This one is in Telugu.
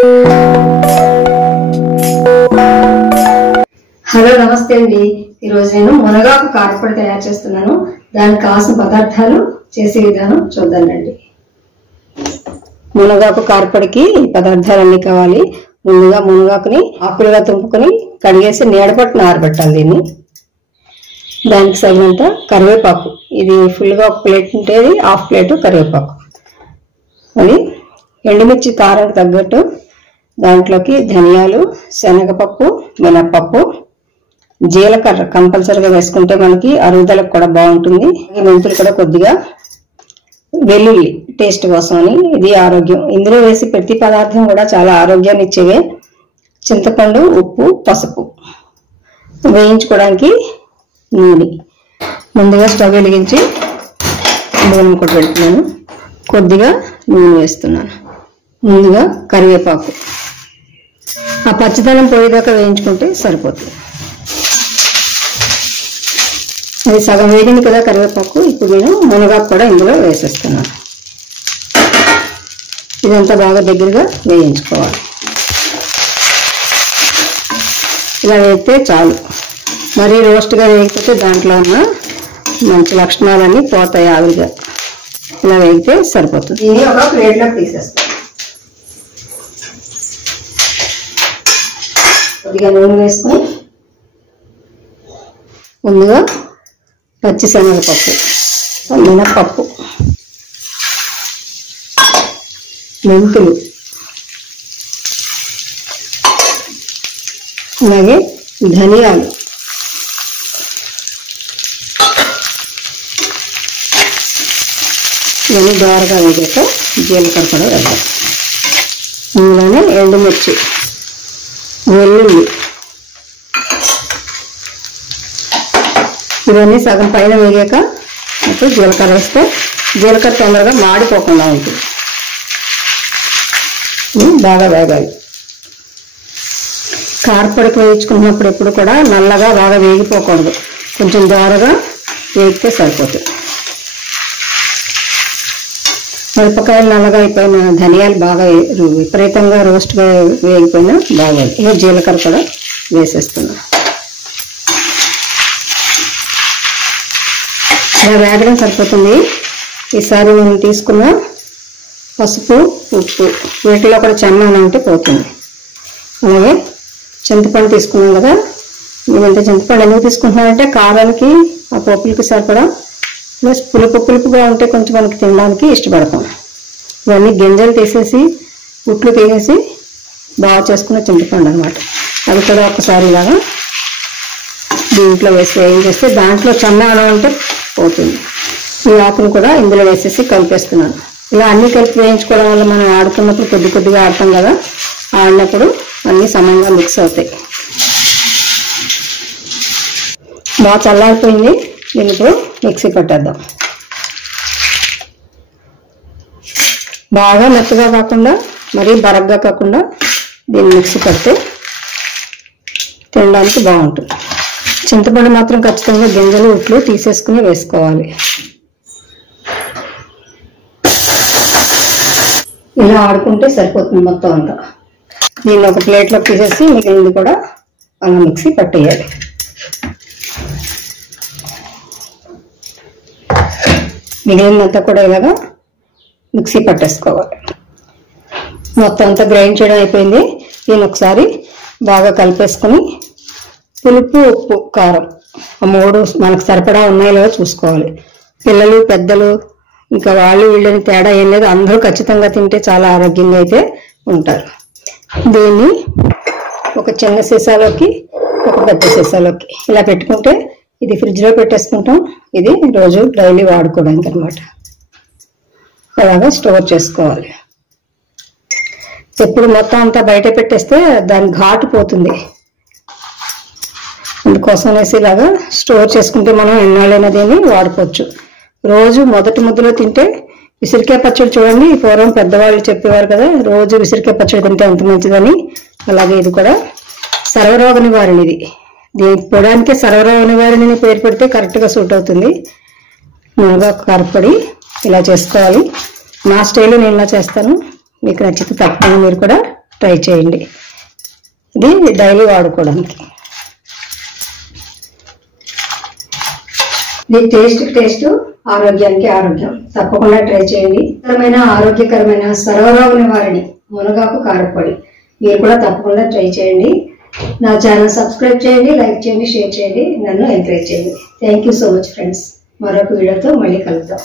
హలో నమస్తే అండి. ఈరోజు నేను మునగాకు కారపొడి తయారు చేస్తున్నాను. దానికి కావాల్సిన పదార్థాలు చేసే విధానం చూద్దామండి. మునగాకు కారపొడికి పదార్థాలన్నీ కావాలి. ముందుగా మునగాకుని ఆకులుగా తుంపుకొని కడిగేసి నీడపట్టున ఆరబెట్టాలి. దీన్ని దానికి సగినంత కరివేపాకు, ఇది ఫుల్గా ఒక ప్లేట్ ఉంటేది హాఫ్ ప్లేటు కరివేపాకు. అది ఎండుమిర్చి కారానికి తగ్గట్టు దాంట్లోకి ధనియాలు, శనగపప్పు, మినప్పప్పు, జీలకర్ర కంపల్సరీగా వేసుకుంటే మనకి అరుగుదలకు కూడా బాగుంటుంది. మెంతులు కూడా కొద్దిగా, వెల్లుల్లి టేస్ట్ కోసం అని, ఇది ఆరోగ్యం. ఇందులో వేసి ప్రతి పదార్థం కూడా చాలా ఆరోగ్యాన్ని ఇచ్చేవే. చింతపండు, ఉప్పు, పసుపు, వేయించుకోవడానికి నూనె. ముందుగా స్టవ్ వెలిగించి నూనె కూడా పెడుతున్నాను. కొద్దిగా నూనె వేస్తున్నాను. ముందుగా కరివేపాకు, ఆ పచ్చిదనం పోయేదాకా వేయించుకుంటే సరిపోతుంది. అది సగం వేగింది కదా కరివేపాకు. ఇప్పుడు నేను మునగాకు కూడా ఇందులో వేసేస్తున్నాను. ఇదంతా బాగా దగ్గరగా వేయించుకోవాలి. ఇలా వేస్తే చాలు. మరీ రోస్ట్గా వేయకపోతే దాంట్లో ఉన్న మంచి లక్షణాలన్నీ పోతాయి ఆవిరిగా. ఇలా వేగితే సరిపోతుంది. దీన్ని ఒక ప్లేట్లోకి తీసేస్తాను. కొద్దిగా నూనె వేసుకొని ముందుగా పచ్చిశనగపప్పు, మినప్పప్పు, మెంతులు, అలాగే ధనియాలు, ఇవన్నీ దోరగా వేగాక జీలకర్ర కూడా వేయాలి. ఇందులోనే ఎండుమిర్చి, వెల్లుల్లి, ఇవన్నీ సగం పైన వేగాక అప్పుడు జీలకర్ర వేస్తే జీలకర్ర తొందరగా మాడిపోకుండా ఉంటుంది. బాగా వేగాలి. కారపొడికి వేయించుకున్నప్పుడు ఎప్పుడు కూడా నల్లగా బాగా వేగిపోకూడదు, కొంచెం దోరగా వేగితే సరిపోతుంది. మిరపకాయలు నల్లగా అయిపోయిన, ధనియాలు బాగా విపరీతంగా రోస్ట్గా వేగిపోయినా బాగోదు. ఇక జీలకర్ర కూడా వేసేస్తున్నా. ఇలా వేగడం సరిపోతుంది. ఈసారి నేను తీసుకున్న పసుపు, ఉప్పు, వీటిలో కూడా చెమ్మ ఉంటే పోతుంది. అలాగే చింతపండు తీసుకున్నాం కదా. నేను ఇంత చింతపండు ఎందుకు తీసుకుంటున్నానంటే కారానికి, ఆ పప్పులకి సరిపడా ప్లస్ పులుపుగా ఉంటే కొంచెం మనకి తినడానికి ఇష్టపడతాం. ఇవన్నీ గింజలు తీసేసి ఉట్లు తీసేసి బాగా చేసుకున్న చింతపండు అనమాట. అది కూడా ఒకసారి ఇలాగా దీంట్లో వేసి వేయించేస్తే దాంట్లో చన్నానం అంటే పోతుంది. ఈ ఆకును కూడా ఇందులో వేసేసి కలిపేస్తున్నాను. ఇలా అన్నీ కలిపి వేయించుకోవడం వల్ల మనం ఆడుతున్నప్పుడు కొద్దిగా ఆడతాం కదా, ఆడినప్పుడు అన్నీ సమంగా మిక్స్ అవుతాయి. బాగా చల్లారిపోయింది. దీన్ని ఇప్పుడు మిక్సీ పట్టేద్దాం. బాగా మెత్తగా కాకుండా మరీ బరగ్గా కాకుండా దీన్ని మిక్సీ పడితే తినడానికి బాగుంటుంది. చింతపండు మాత్రం ఖచ్చితంగా గింజలు, ఉట్లు తీసేసుకుని వేసుకోవాలి. ఇలా ఆడుకుంటే సరిపోతుంది మొత్తం అంతా. దీన్ని ఒక ప్లేట్లో తీసేసి మిగిలింది కూడా అలా మిక్సీ పట్టేయాలి. మిగిలినంతా కూడా ఇలాగా మిక్సీ పట్టేసుకోవాలి. మొత్తం అంతా గ్రైండ్ చేయడం అయిపోయింది. దీన్ని ఒకసారి బాగా కలిపేసుకొని పులుపు, ఉప్పు, కారం ఆ మూడు మనకు సరిపడా ఉన్నాయో లేవో చూసుకోవాలి. పిల్లలు, పెద్దలు, ఇంకా వాళ్ళు వీళ్ళని తేడా ఏం లేదు, అందరూ ఖచ్చితంగా తింటే చాలా ఆరోగ్యంగా అయితే ఉంటారు. దీన్ని ఒక చిన్న సీసాలోకి, ఒక పెద్ద సీసాలోకి ఇలా పెట్టుకుంటే ఇది ఫ్రిడ్జ్లో పెట్టేసుకుంటాం. ఇది రోజు డైలీ వాడుకోవడానికి అనమాట. అలాగా స్టోర్ చేసుకోవాలి. ఎప్పుడు మొత్తం అంతా బయట పెట్టేస్తే దాని ఘాటు పోతుంది. అందుకోసం అనేసి ఇలాగా స్టోర్ చేసుకుంటే మనం ఎన్నాళ్ళైనా దీన్ని వాడుకోవచ్చు. రోజు మొదటి ముద్దలో తింటే విసిరికాయ పచ్చడి చూడండి, పూర్వం పెద్దవాళ్ళు చెప్పేవారు కదా, రోజు విసిరికాయ పచ్చడి తింటే ఎంత మంచిదని. అలాగే ఇది కూడా సర్వరోగ నివారణ. ఇది దీనికి పొడానికి సర్వరోగ నివారణ పేరు పెడితే కరెక్ట్గా సూట్ అవుతుంది. మునగాకు కారపొడి ఇలా చేసుకోవాలి. నా స్టైల్లో నేను ఇలా చేస్తాను. మీకు నచ్చితే తప్పకుండా మీరు కూడా ట్రై చేయండి. ఇది డైలీ వాడుకోవడానికి. ఇది టేస్ట్ ఆరోగ్యానికి ఆరోగ్యం. తప్పకుండా ట్రై చేయండి. ఆరోగ్యకరమైన సర్వరోగ నివారణి మునగాకు కారపొడి మీరు కూడా తప్పకుండా ట్రై చేయండి. నా ఛానల్ సబ్స్క్రైబ్ చేయండి, లైక్ చేయండి, షేర్ చేయండి, నన్ను ఎంకరేజ్ చేయండి. Thank you so much friends. మరొక వీడియోతో మళ్ళీ కలుద్దాం.